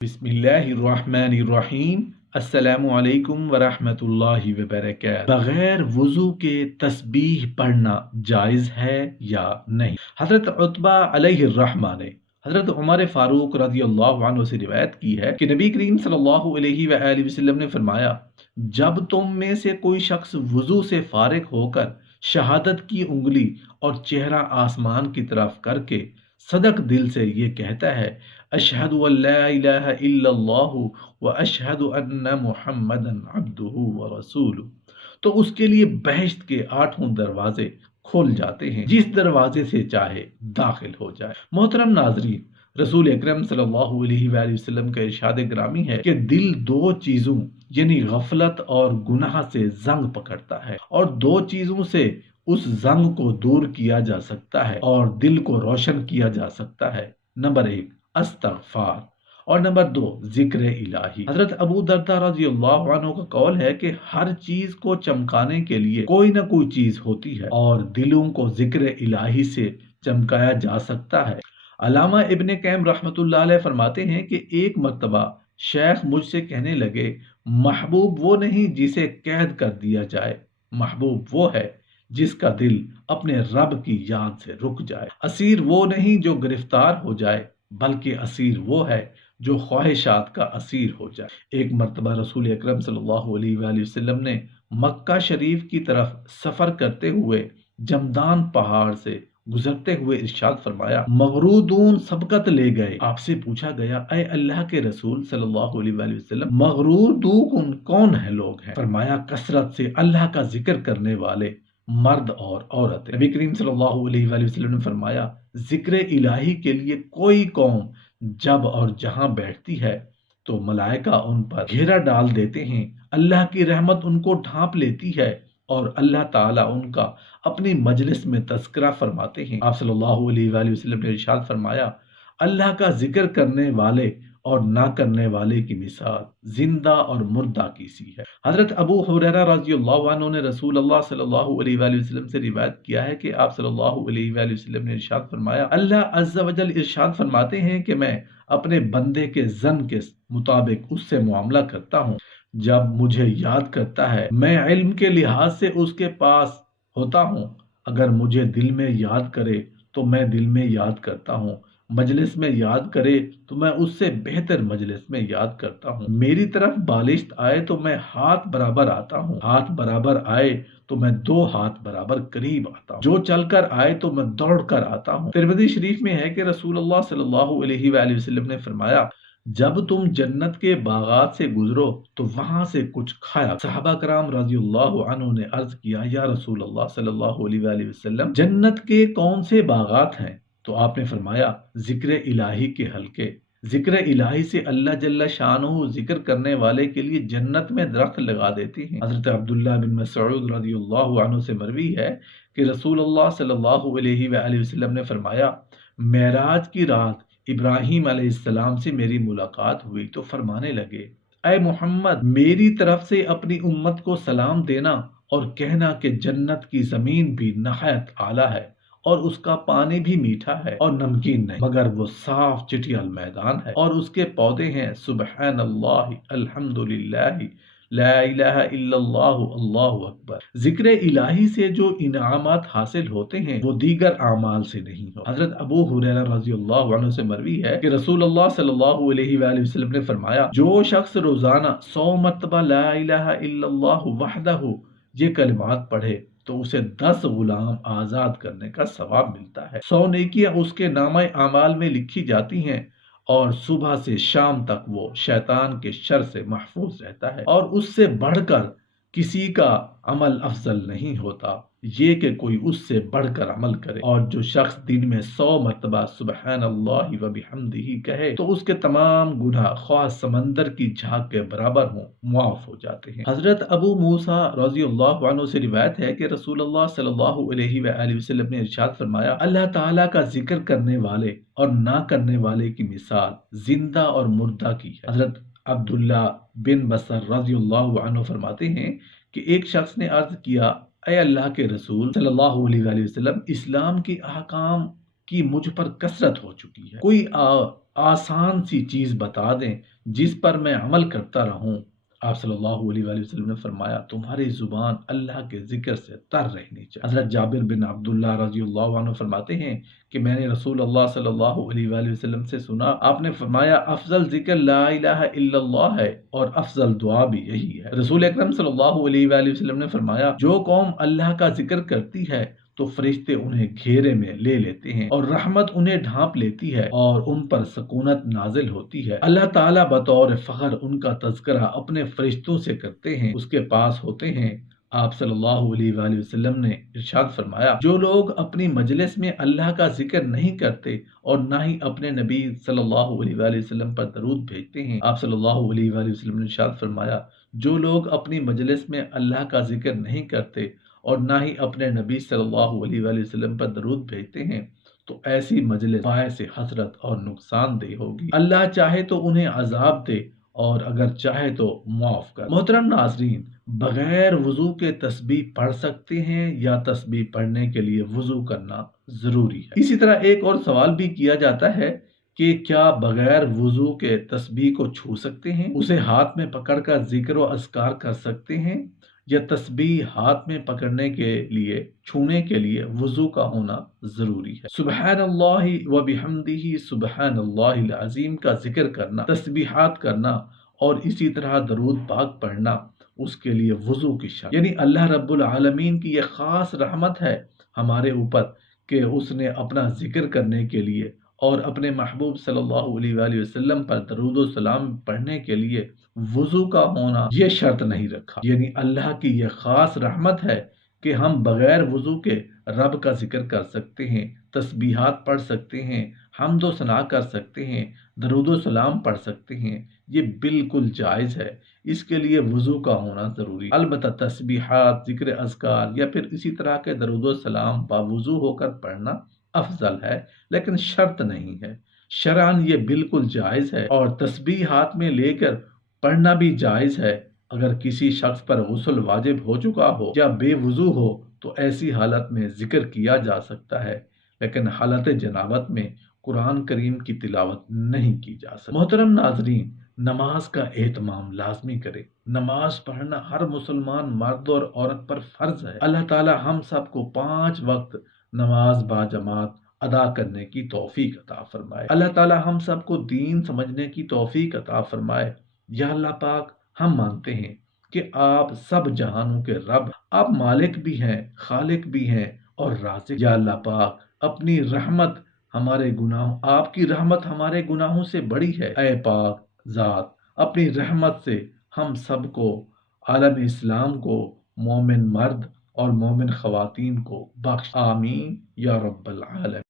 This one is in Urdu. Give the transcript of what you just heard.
بسم اللہ الرحمن الرحیم۔ السلام علیکم ورحمۃ اللہ وبرکاتہ۔ بغیر وضو کے تسبیح پڑھنا جائز ہے یا نہیں؟ حضرت عتبہ علیہ الرحمہ نے حضرت عمر فاروق رضی اللہ عنہ سے روایت کی ہے کہ نبی کریم صلی اللہ علیہ وآلہ وسلم نے فرمایا، جب تم میں سے کوئی شخص وضو سے فارغ ہو کر شہادت کی انگلی اور چہرہ آسمان کی طرف کر کے صدق دل سے یہ کہتا ہے، اشہد ان لا الہ الا اللہ و اشہد ان محمدا عبدہ و رسولہ، تو اس کے لیے بہشت کے 8 دروازے کھول جاتے ہیں، جس دروازے سے چاہے داخل ہو جائے۔ محترم ناظرین، رسول اکرم صلی اللہ علیہ وآلہ وسلم کا ارشاد گرامی ہے کہ دل 2 چیزوں یعنی غفلت اور گناہ سے زنگ پکڑتا ہے، اور 2 چیزوں سے اس زنگ کو دور کیا جا سکتا ہے اور دل کو روشن کیا جا سکتا ہے۔ نمبر 1 استغفار، اور نمبر 2 ذکر الہی۔ حضرت ابو درداء رضی اللہ عنہ کا قول ہے کہ ہر چیز کو چمکانے کے لیے کوئی نہ کوئی چیز ہوتی ہے، اور دلوں کو ذکر الہی سے چمکایا جا سکتا ہے۔ علامہ ابن قیم رحمۃ اللہ علیہ فرماتے ہیں کہ ایک مرتبہ شیخ مجھ سے کہنے لگے، محبوب وہ نہیں جسے قید کر دیا جائے، محبوب وہ ہے جس کا دل اپنے رب کی یاد سے رک جائے۔ اسیر وہ نہیں جو گرفتار ہو جائے، بلکہ اسیر وہ ہے جو خواہشات کا اسیر ہو جائے۔ ایک مرتبہ رسول اکرم صلی اللہ علیہ وآلہ وسلم نے مکہ شریف کی طرف سفر کرتے ہوئے جمدان پہاڑ سے گزرتے ہوئے ارشاد فرمایا، مغرودون سبقت لے گئے۔ آپ سے پوچھا گیا، اے اللہ کے رسول صلی اللہ علیہ وآلہ وسلم، مغرودون کون ہیں لوگ ہیں؟ فرمایا، کثرت سے اللہ کا ذکر کرنے والے مرد اور عورت۔ نبی کریم صلی اللہ علیہ وآلہ وسلم نے فرمایا، ذکر الہی کے لیے کوئی قوم جب اور جہاں بیٹھتی ہے تو ملائکہ ان پر گھیرا ڈال دیتے ہیں، اللہ کی رحمت ان کو ڈھانپ لیتی ہے، اور اللہ تعالیٰ ان کا اپنی مجلس میں تذکرہ فرماتے ہیں۔ آپ صلی اللہ علیہ وآلہ وسلم نے ارشاد فرمایا، اللہ کا ذکر کرنے والے اور نہ کرنے والے کی مثال زندہ اور مردہ کی سی ہے۔ حضرت ابو ہریرہ رضی اللہ عنہ نے رسول اللہ صلی اللہ علیہ وآلہ وسلم سے روایت کیا ہے کہ آپ صلی اللہ علیہ وآلہ وسلم نے ارشاد فرمایا، اللہ عز و جل ارشاد فرماتے ہیں کہ میں اپنے بندے کے ظن کے مطابق اس سے معاملہ کرتا ہوں، جب مجھے یاد کرتا ہے میں علم کے لحاظ سے اس کے پاس ہوتا ہوں، اگر مجھے دل میں یاد کرے تو میں دل میں یاد کرتا ہوں، مجلس میں یاد کرے تو میں اس سے بہتر مجلس میں یاد کرتا ہوں، میری طرف بالشت آئے تو میں ہاتھ برابر آتا ہوں، ہاتھ برابر آئے تو میں 2 ہاتھ برابر قریب آتا ہوں، جو چل کر آئے تو میں دوڑ کر آتا ہوں۔ ترمذی شریف میں ہے کہ رسول اللہ صلی اللہ علیہ وآلہ وسلم نے فرمایا، جب تم جنت کے باغات سے گزرو تو وہاں سے کچھ کھایا۔ صحابہ کرام رضی اللہ عنہ نے عرض کیا، یا رسول اللہ صلی اللہ علیہ وآلہ وسلم، جنت کے کون سے باغات ہیں؟ تو آپ نے فرمایا، ذکر الہی کے حلقے۔ ذکر الہی سے اللہ جل شانہ ذکر کرنے والے کے لیے جنت میں درخت لگا دیتے ہیں۔ حضرت عبداللہ بن مسعود رضی اللہ عنہ سے مروی ہے کہ رسول اللہ صلی اللہ علیہ وآلہ وسلم نے فرمایا، معراج کی رات ابراہیم علیہ السلام سے میری ملاقات ہوئی تو فرمانے لگے، اے محمد، میری طرف سے اپنی امت کو سلام دینا اور کہنا کہ جنت کی زمین بھی نہایت اعلیٰ ہے، اور اس کا پانی بھی میٹھا ہے اور نمکین نہیں، مگر وہ صاف چٹیل میدان ہے، اور اس کے پودے ہیں سبحان اللہ، الحمدللہ، لا الہ الا اللہ، اللہ اکبر۔ ذکر الہی سے جو انعامات حاصل ہوتے ہیں وہ دیگر اعمال سے نہیں ہو۔ حضرت ابو ہریرہ رضی اللہ عنہ سے مروی ہے کہ رسول اللہ صلی اللہ علیہ وآلہ وسلم نے فرمایا، جو شخص روزانہ 100 مرتبہ لا الہ الا اللہ وحدہ یہ کلمات پڑھے تو اسے 10 غلام آزاد کرنے کا ثواب ملتا ہے، 100 نیکیاں اس کے نامہ اعمال میں لکھی جاتی ہیں، اور صبح سے شام تک وہ شیطان کے شر سے محفوظ رہتا ہے، اور اس سے بڑھ کر کسی کا عمل افضل نہیں ہوتا یہ کہ کوئی اس سے بڑھ کر عمل کرے، اور جو شخص دن میں 100 مرتبہ سبحان اللہ و بحمدہ کہے تو اس کے تمام گناہ خواہ سمندر کی جھاگ کے برابر ہوں معاف ہو جاتے ہیں۔ حضرت ابو موسیٰ رضی اللہ عنہ سے روایت ہے کہ رسول اللہ صلی اللہ علیہ وآلہ وسلم نے ارشاد فرمایا، اللہ تعالیٰ کا ذکر کرنے والے اور نہ کرنے والے کی مثال زندہ اور مردہ کی ہے۔ حضرت عبداللہ بن بصر رضی اللہ عنہ فرماتے ہیں کہ ایک شخص نے عرض کیا، اے اللہ کے رسول صلی اللہ علیہ وآلہ وسلم، اسلام کے احکام کی مجھ پر کثرت ہو چکی ہے۔ کوئی آسان سی چیز بتا دیں جس پر میں عمل کرتا رہوں۔ آپ صلی اللہ علیہ وآلہ وسلم نے فرمایا تمہاری زبان اللہ کے ذکر سے تر رہنی چاہیے۔ حضرت جابر بن عبداللہ رضی اللہ عنہ فرماتے ہیں کہ میں نے رسول اللہ صلی اللہ علیہ وآلہ وسلم سے سنا، آپ نے فرمایا افضل ذکر لا الہ الا اللہ ہے اور افضل دعا بھی یہی ہے۔ رسول اکرم صلی اللہ علیہ وآلہ وسلم نے فرمایا جو قوم اللہ کا ذکر کرتی ہے تو فرشتے انہیں گھیرے میں لے لیتے ہیں اور رحمت انہیں ڈھانپ لیتی ہے اور ان پر سکونت نازل ہوتی ہے۔ اللہ تعالیٰ بطور فخر ان کا تذکرہ اپنے فرشتوں سے کرتے ہیں، اس کے پاس ہوتے ہیں۔ آپ صلی اللہ علیہ وآلہ وسلم نے ارشاد فرمایا جو لوگ اپنی مجلس میں اللہ کا ذکر نہیں کرتے اور نہ ہی اپنے نبی صلی اللہ علیہ وآلہ وسلم پر درود بھیجتے ہیں، آپ صلی اللہ علیہ وآلہ وسلم نے ارشاد فرمایا جو لوگ اپنی مجلس میں اللہ کا ذکر نہیں کرتے اور نہ ہی اپنے نبی صلی اللہ علیہ وآلہ وسلم پر درود بھیجتے ہیں تو ایسی مجلس باعث حسرت اور نقصان دہ ہوگی۔ اللہ چاہے تو انہیں عذاب دے اور اگر چاہے تو معاف کر۔ محترم ناظرین، بغیر وضو کے تسبیح پڑھ سکتے ہیں یا تسبیح پڑھنے کے لیے وضو کرنا ضروری ہے؟ اسی طرح ایک اور سوال بھی کیا جاتا ہے کہ کیا بغیر وضو کے تسبیح کو چھو سکتے ہیں، اسے ہاتھ میں پکڑ کر ذکر و اذکار کر سکتے ہیں، یا تسبیح ہاتھ میں پکڑنے کے لیے چھونے کے لیے وضو کا ہونا ضروری ہے؟ سبحان اللہ و بحمدہ سبحان اللہ العظیم کا ذکر کرنا، تسبیحات کرنا اور اسی طرح درود پاک پڑھنا اس کے لیے وضو کی شرط، یعنی اللہ رب العالمین کی یہ خاص رحمت ہے ہمارے اوپر کہ اس نے اپنا ذکر کرنے کے لیے اور اپنے محبوب صلی اللہ علیہ وآلہ وسلم پر درود و سلام پڑھنے کے لیے وضو کا ہونا یہ شرط نہیں رکھا۔ یعنی اللہ کی یہ خاص رحمت ہے کہ ہم بغیر وضو کے رب کا ذکر کر سکتے ہیں، تسبیحات پڑھ سکتے ہیں، حمد و ثنا کر سکتے ہیں، درود و سلام پڑھ سکتے ہیں، یہ بالکل جائز ہے۔ اس کے لیے وضو کا ہونا ضروری ہے۔ البتہ تسبیحات، ذکر اذکار یا پھر اسی طرح کے درود و سلام باوضو ہو کر پڑھنا افضل ہے، لیکن شرط نہیں ہے۔ شرعاً یہ بالکل جائز ہے اور تسبیح ہاتھ میں لے کر پڑھنا بھی جائز ہے۔ اگر کسی شخص پر غسل واجب ہو چکا ہو یا بے وضو ہو تو ایسی حالت میں ذکر کیا جا سکتا ہے، لیکن حالت جنابت میں قرآن کریم کی تلاوت نہیں کی جا سکتی۔ محترم ناظرین، نماز کا اہتمام لازمی کرے۔ نماز پڑھنا ہر مسلمان مرد اور عورت پر فرض ہے۔ اللہ تعالی ہم سب کو 5 وقت نماز باجماعت ادا کرنے کی توفیق عطا فرمائے۔ اللہ تعالی ہم سب کو دین سمجھنے کی توفیق عطا فرمائے۔ یا اللہ پاک، ہم مانتے ہیں کہ آپ سب جہانوں کے رب، آپ مالک بھی ہیں، خالق بھی ہیں اور رازق۔ یا اللہ پاک، اپنی رحمت ہمارے گناہوں، آپ کی رحمت ہمارے گناہوں سے بڑی ہے۔ اے پاک ذات، اپنی رحمت سے ہم سب کو، عالم اسلام کو، مومن مرد اور مومن خواتین کو بخش۔ آمین یا رب العالمین۔